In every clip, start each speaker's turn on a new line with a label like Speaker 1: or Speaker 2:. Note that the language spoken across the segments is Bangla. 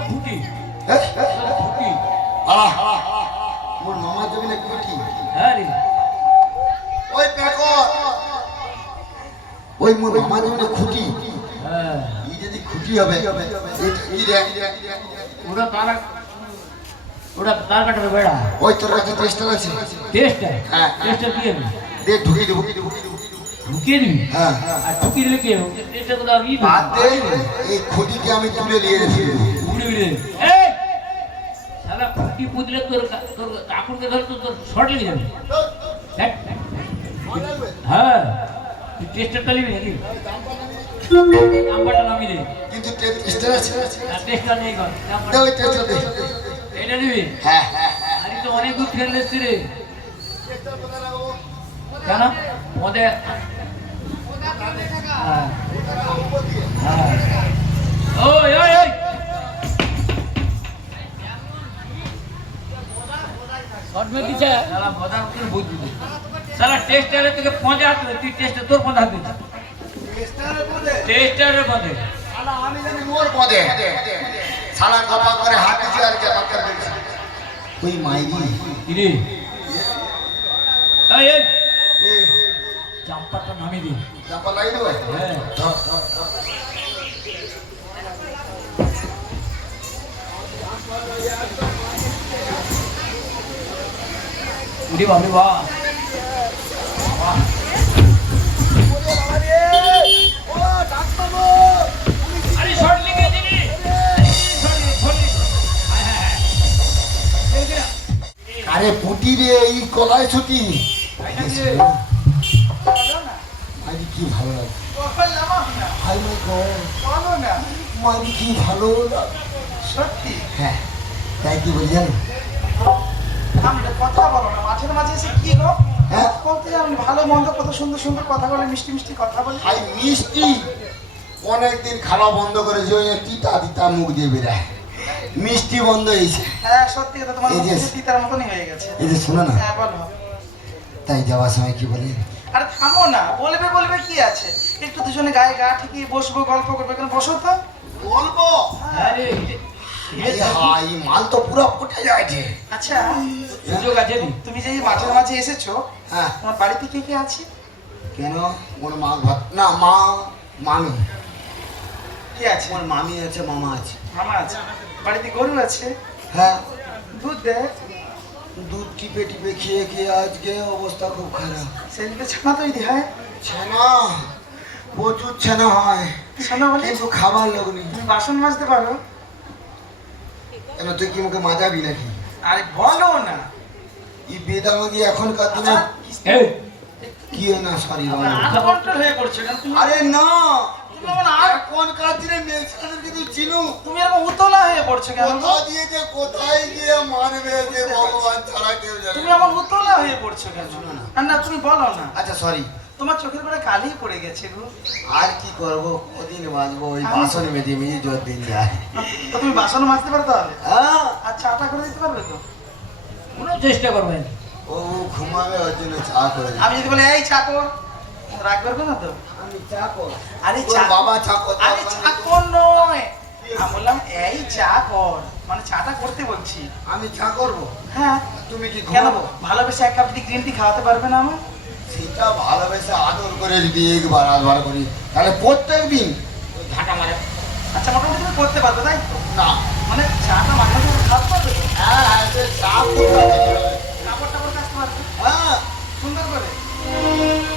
Speaker 1: খুঁটি
Speaker 2: হ্যাঁ?
Speaker 1: খুঁটি
Speaker 2: আহ, মোর মামার জমিনে খুঁটি
Speaker 1: হ্যাঁ রে।
Speaker 2: ওই প্যাকর। ওই মোর মামার জমিনে খুঁটি
Speaker 1: হ্যাঁ।
Speaker 2: ই যদি খুঁটি হবে এটা কি রে?
Speaker 1: ওটা তারা ওটা তার কাটবে বেড়া।
Speaker 2: ওই তোর কাছে টেস্টার আছে?
Speaker 1: টেস্টটা
Speaker 2: হ্যাঁ।
Speaker 1: টেস্টটা কি হবে?
Speaker 2: দে ঢুকিয়ে দেবো।
Speaker 1: ঢুকিয়ে দিবি?
Speaker 2: হ্যাঁ।
Speaker 1: আর ঢুকিয়ে দিলে কি হবে? টেস্টটা তো আর ই
Speaker 2: বাদ দে। এই খুঁটিকে আমি তুলে নিয়ে দেবো
Speaker 1: উড়ে উড়ে এই! শালা খুঁটি পুতলে তোর তোর কাকুরকে ধর তো তোর শর্ট লেগে যাবে। হ্যাঁ। তুই টেস্টারটা নিবি নাকি? নাম্বারটা নামিয়ে দে।
Speaker 2: কিন্তু টেস্টার আছে।
Speaker 1: আর নেই কর।
Speaker 2: ওই টেস্টার দে।
Speaker 1: এটা নিবি?
Speaker 2: হ্যাঁ হ্যাঁ
Speaker 1: আরে তো অনেক দূর খেলে এসছি রে। কেন? মদে হ্যাঁ। হ্যাঁ। ওই ওই। শর্ট মে দিছে। শালা করে বুঝ শালা টেস্টারে হাত তুই টেস্টে তোর পৌঁছে হাত টেস্টারে বদে
Speaker 2: আমি জানি মোর পদে সালা কপা করে হাত দিছে আর কে পাক্কার দিছে ওই মাইরি।
Speaker 1: এই এই। চাম্পাটা নামিয়ে দে।
Speaker 2: চাপা লাই দেবে?
Speaker 1: হ্যাঁ। আরে
Speaker 2: পুটি রে এই কলায় ছুটি। কি ভালো লাগে। হাই মাই গড মাইরি কি ভালো লাগে।
Speaker 3: সত্যি?
Speaker 2: হ্যাঁ তাই কি বলি জানো?
Speaker 3: কথা বলো না মাঝে মাঝে এসে কি গো
Speaker 2: হ্যাঁ?
Speaker 3: বলতে আমি ভালো মন্দ কত সুন্দর সুন্দর কথা বলে মিষ্টি মিষ্টি কথা বলি।
Speaker 2: হাই মিষ্টি। অনেকদিন খাওয়া বন্ধ করেছে ওই তিতা তিতা মুখ দিয়ে বেরায় মিষ্টি বন্ধ হয়েছে।
Speaker 3: হ্যাঁ সত্যি কথা তোমার
Speaker 2: এই যে-
Speaker 3: মতনই হয়ে গেছে।
Speaker 2: এই যে শোনো না।
Speaker 3: হ্যাঁ বলো।
Speaker 2: তাই যাওয়ার সময় কি বলি?
Speaker 3: আরে থামো না বলবে বলবে কি আছে? একটু দুজনে গায়ে গা ঠিকই বসবো গল্প করব এখানে বসো তো।
Speaker 2: বলব? এই হাই মাল তো পুরো ফুটে যাচ্ছে
Speaker 3: আচ্ছা
Speaker 1: সুযোগ আছে
Speaker 3: তুমি যে মাঝে এসেছ
Speaker 2: হ্যাঁ।
Speaker 3: তোমার বাড়িতে কে কে আছে?
Speaker 2: কেন? ওর মা ভাত না মা মামি।
Speaker 3: কে আছে?
Speaker 2: ওর মামি আছে মামা আছে।
Speaker 3: মামা আছে। বাড়িতে গরু আছে?
Speaker 2: হ্যাঁ।
Speaker 3: দুধ দেয়?
Speaker 2: দুধ টিপে টিপে খেয়ে খেয়ে আজকে অবস্থা খুব খারাপ।
Speaker 3: সেদিকে ছানা তৈরি হয়?
Speaker 2: ছানা? প্রচুর ছানা হয়।
Speaker 3: ছানা বলে
Speaker 2: কিন্তু খাবার লোক নেই
Speaker 3: তুমি বাসন মাজতে পারো?
Speaker 2: কেন তুই কি মুখে মাজাবি নাকি?
Speaker 3: আরে বলো না।
Speaker 2: এই বেদামাগি এখনকার দিনে কি না সরি
Speaker 3: হয়ে
Speaker 2: আরে না!
Speaker 3: তুমি এমন আর-
Speaker 2: এখনকার দিনে মেয়ে ছেলেদেরকে তুই চিনু?
Speaker 3: তুমি এরকম উতলা হয়ে পড়ছো কেন?
Speaker 2: কোথা দিয়ে যে কোথায় গিয়ে মারবে যে ভগবান ছাড়া কেউ জানে
Speaker 3: তুমি আমার উতলা হয়ে পড়ছো কেন? না না। তুমি বলো না।
Speaker 2: আচ্ছা সরি
Speaker 3: তোমার চোখের পরে কালি পড়ে গেছে গো।
Speaker 2: আর কি করব? কদিন বাঁচবো? ওই বাসন মেজে মেজে যত দিন যায়।
Speaker 3: তো তুমি বাসন মাজতে পারো তাহলে?
Speaker 2: হ্যাঁ।
Speaker 3: আর চাটা করে দিতে পারবে তো?
Speaker 1: কোনো চেষ্টা করবেন
Speaker 2: ও ঘুমাবে ওর জন্য চা করে দিই।
Speaker 3: আমি যদি বলে এই চা কর। রাগ করবে না তো?
Speaker 2: আমি চা কর।
Speaker 3: আরে চা-
Speaker 2: বাবা চা কর
Speaker 3: আরে চা কর। নয়। আমি বললাম এই চা কর। মানে চাটা করতে বলছি।
Speaker 2: আমি চা করব?
Speaker 3: হ্যাঁ।
Speaker 2: তুমি কি
Speaker 3: কেন
Speaker 2: ঘুমাবো?
Speaker 3: ভালোবেসে এক কাপ যদি গ্রিন টি খাওয়াতে পারবে না আমার?
Speaker 2: সেটা ভালোবেসে আদর করে যদি একবার আধবার করি তাহলে প্রত্যেক দিন ঝাঁটা মারে।
Speaker 3: আচ্ছা মোটামুটি তুমি করতে পারবে তাই তো?
Speaker 2: না।
Speaker 3: মানে চাটা মাঝে মাঝে খাওয়াতে পারবে
Speaker 2: হ্যাঁ হ্যাঁ সে চা।
Speaker 3: কাপড় টাপড় কাচতে পারবে?
Speaker 2: হ্যাঁ।
Speaker 3: সুন্দর করে।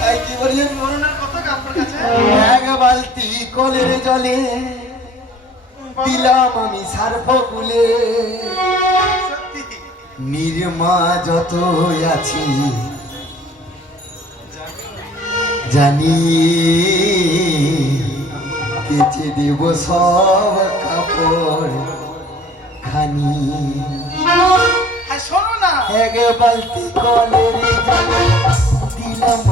Speaker 2: তাই কি বলি?
Speaker 3: করোনার কত কাপড় কাছে
Speaker 2: এক বালতি কলের জলে দিলাম আমি সার্ফ গুলে। নির্মা যত আছি জানি কেচে দেব সব কাপড় খানি।
Speaker 3: হ্যাঁ শোনো না।
Speaker 2: এক বালতি কলের দিলাম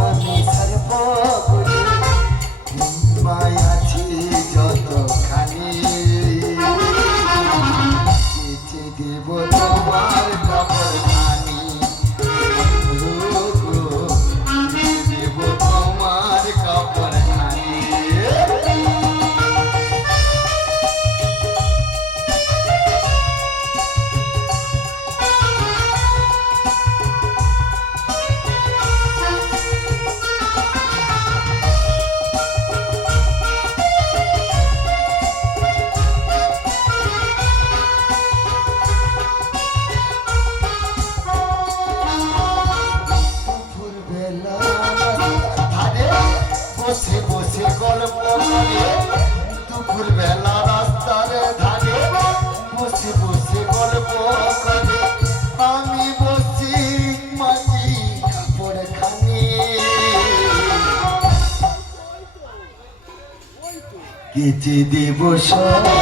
Speaker 2: কেচে দেব সব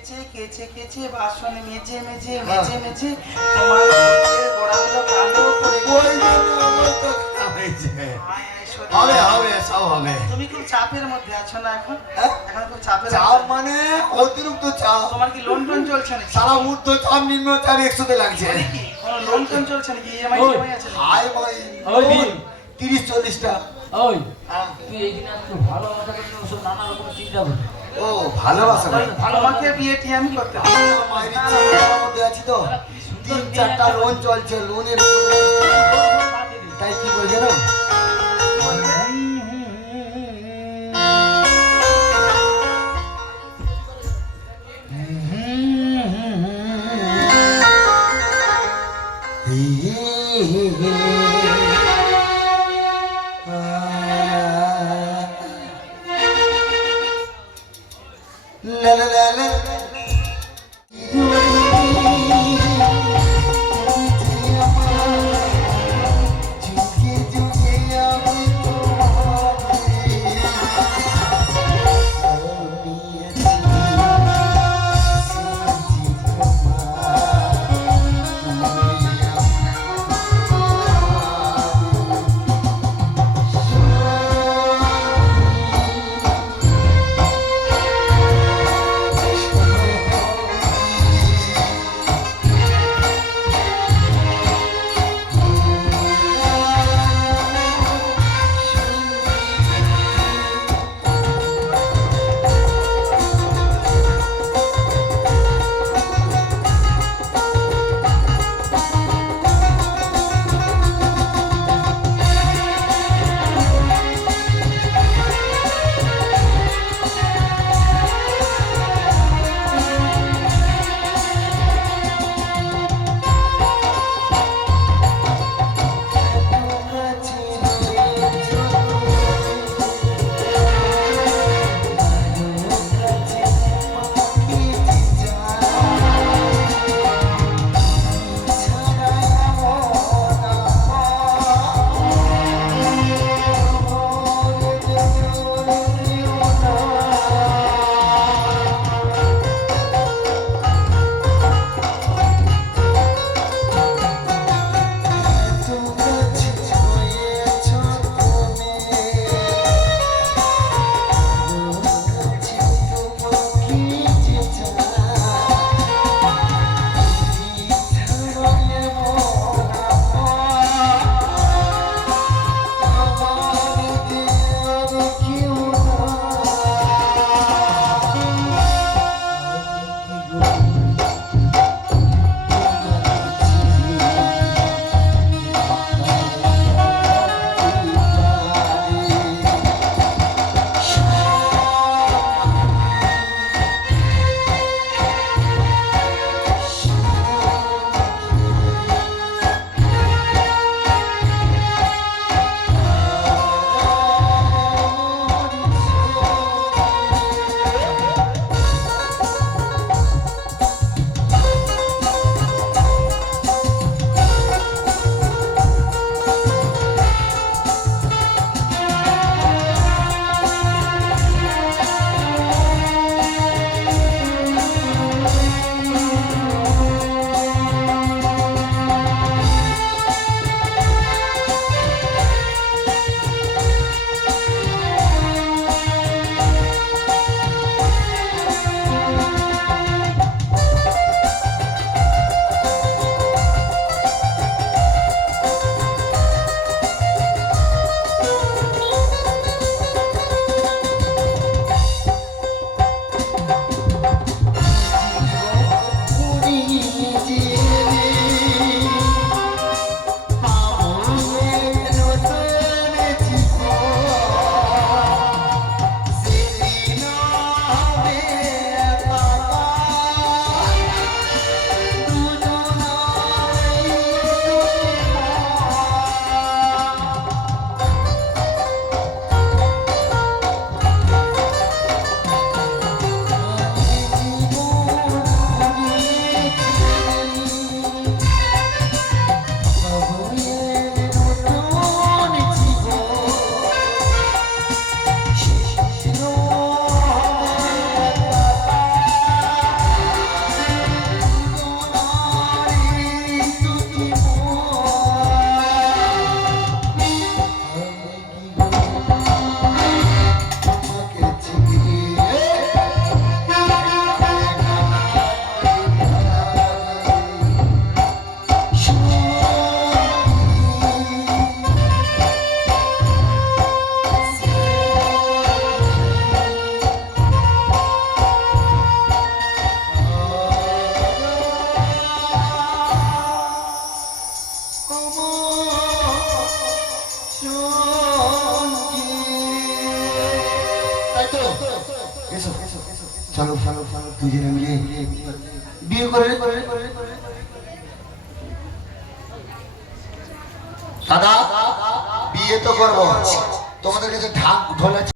Speaker 2: কেচে কেচে কেচে
Speaker 3: বাসন মেজে মেজে। মেজে মেজে তোমার গোড়াগুলো কালো করে
Speaker 2: ওই জন্য আমার তো খারাপ হয়েছে।
Speaker 3: আয়, আয়, সত্যি।
Speaker 2: হবে হবে সব হবে।
Speaker 3: তুমি খুব চাপের মধ্যে আছো না এখন? এখন খুব চাপের
Speaker 2: চাপ মানে অতিরিক্ত চাপ।
Speaker 3: তোমার কি লোন টোন চলছে নাকি?
Speaker 2: সারা ঊর্ধ্ব চাপ নিম্ন চাপ একসাথে লাগছে।
Speaker 3: বলি কি? কোনো লোন টোন চলছে নাকি? ইএমআই
Speaker 1: ওই।
Speaker 3: আছে নাকি?
Speaker 2: ভাই তিরিশ চল্লিশটা।
Speaker 1: ওই।
Speaker 2: হ্যাঁ।
Speaker 1: তুই এই দিন ভালো কথা নানা রকম চিন্তা
Speaker 2: ও ভালোবাসা
Speaker 3: তোমাকে বিয়ে টিয়ে আমি করতে
Speaker 2: মধ্যে আছি তো। তিন চারটা লোন চলছে লোনের তাই কি বলছে না? La দুজনে মিলে বিয়ে করে দাদা বিয়ে তো করব তোমাদের কাছে ঢাক ঢোল আছে।